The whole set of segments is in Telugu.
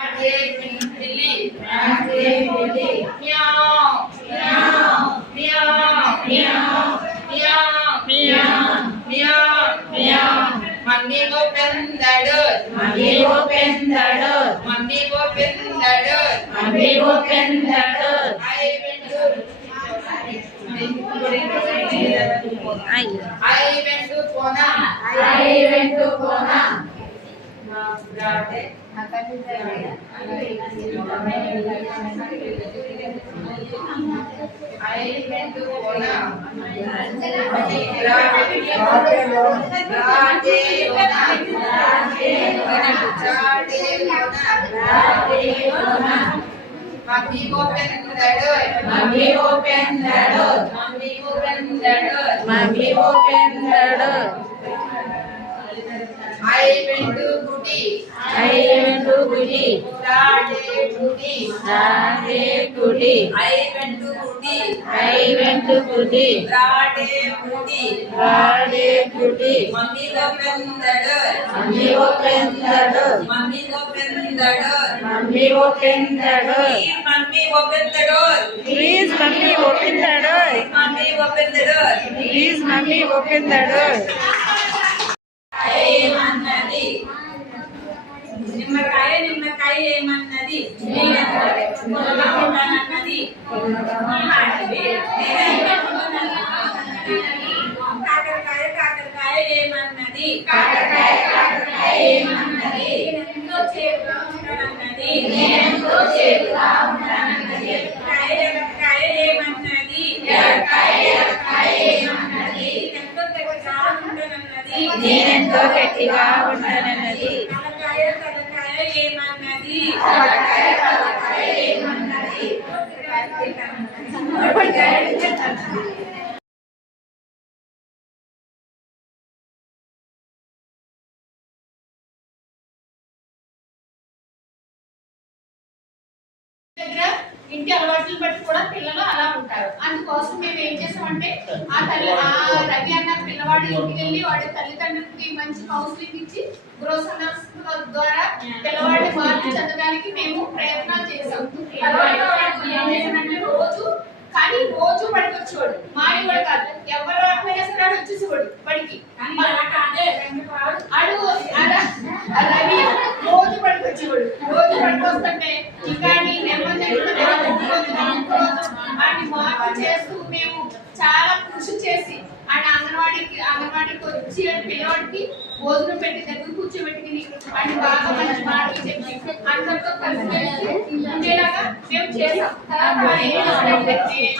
Mummy open the door. Mummy open the door. Mummy open the door. Mummy open the door. I went to Pune. I went to Pune. Mummy open the door. Mummy open the door. Mummy open the door. Mummy open the door. I went to Goody. I went to Goody. Goody. Goody. I went to Goody. I went to Goody. Goody. Mummy open the door. Mummy open the door. Mummy open the door. Mummy open the door. Mummy open the door. Please, Mummy open the door. Mummy open the door. Please, Mummy open the door. ఏమన్నది నిమ్మకాయ ఏమన్నది నేనన్నది కాకరకాయ ఏమన్నది నేనెంతో చేరుగా ఉంటానన్నది కాయ ఏమన్నది నేనెంతో గట్టిగా ఉంటానన్నది తలకాయ ఏమన్నది ఇంటి అలవాట్లను బట్టి కూడా పిల్లలు అలా ఉంటారు. అందుకోసం మేము ఏం చేస్తామంటే ఆ రవి అన్న పిల్లవాడు ఇంటికి వెళ్ళి వాడి తల్లిదండ్రులకి మంచి కౌన్సిలింగ్ ఇచ్చి గృహసంరక్షణ ద్వారా పిల్లవాడిని మార్పు చెందడానికి మేము ప్రయత్నాలు చేసాం. రోజు బడికి వచ్చేవాడు, మానేవాడు కాదు. ఎవరు రాకపోయినా సరే వచ్చేసేవాడు బడికి. రవి రోజు బడికి వచ్చేవాడు. రోజు బడికి వస్తుంటే ఇంకా వాడిని మార్పు చేస్తూ మేము చాలా కృషి చేసి ఆయన అంగన్వాడికి వచ్చి పిల్లవాడికి భోజనం పెట్టి దగ్గర కూర్చోబెట్టుకుని వాడిని బాగా మంచి మాటలు చెప్పి అందరితో కలిసిమెలిసి ఉండేలాగా మేము చేసాం.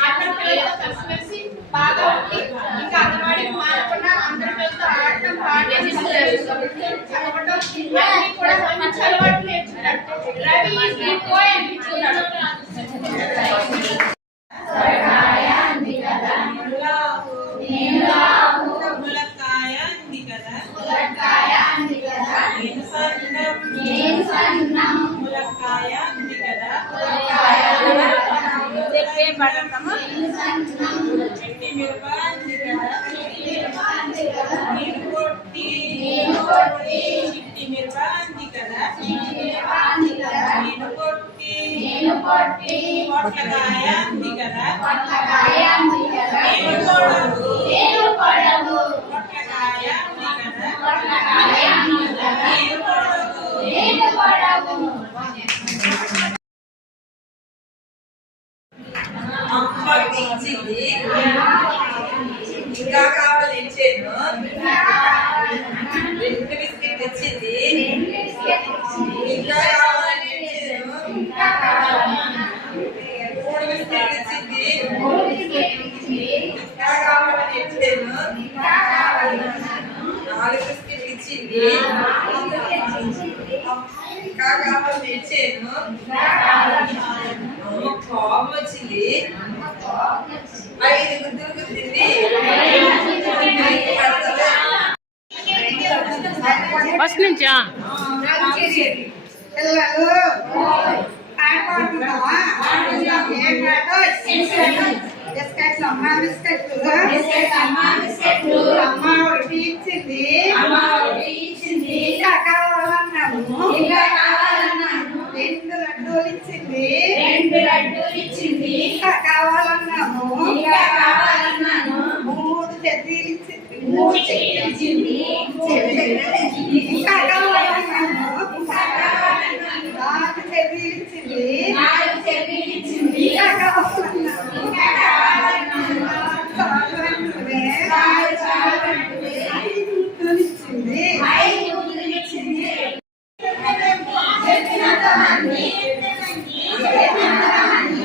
అందరి పిల్లలతో కలిసిమెలిసి బాగా ఉండి ఇంకా అంగన్వాడికి మారకుండా అందరి పిల్లలతో ఆడటం పాడటం కూడా మంచి అలవాట్లు నేర్చుకున్నాడు. రవి అనిపించుకున్నాడు. ఇంకా కావాలి ఇచ్చేను. 2 బిస్కెట్ ఇచ్చింది. ఇంకా కావాలి ఇచ్చేను. 3 బిస్కెట్ ఇచ్చింది. ఇంకా కావాలి ఇచ్చేను. 4 బిస్కెట్ ఇచ్చింది. ఇంకా కావాలి ఇచ్చేను. కోపం వచ్చింది. 5 గుద్దులు గుద్దింది. ఫస్ట్ నుంచా పిల్లలు బిస్కెట్లు అమ్మ బిస్కెట్లు అమ్మ ఒకటి ఇచ్చింది. ఇంకా కావాలన్నాను. నేను లడ్డూలిచ్చింది. ఇంకా కావాలన్నాను. ఇంకా కావాలన్నాను. 3 చెద్దీలు ఇచ్చింది. 3 చెక్కలిచ్చింది. ఇంకా కావాలన్నాను. ఇంకా కావాలన్నాను. 4 చెద్దీలు ఇచ్చింది. 4 చెక్కలిచ్చింది. ఇంకా కావాలన్నాను. ఇంకా కావాలన్నాను. చాలంటువే. చాలంటువే. 5 ముద్దలు ఇచ్చింది. 5 ముద్దలిచ్చింది. చెప్పినంతమంది చెప్పినంతమంది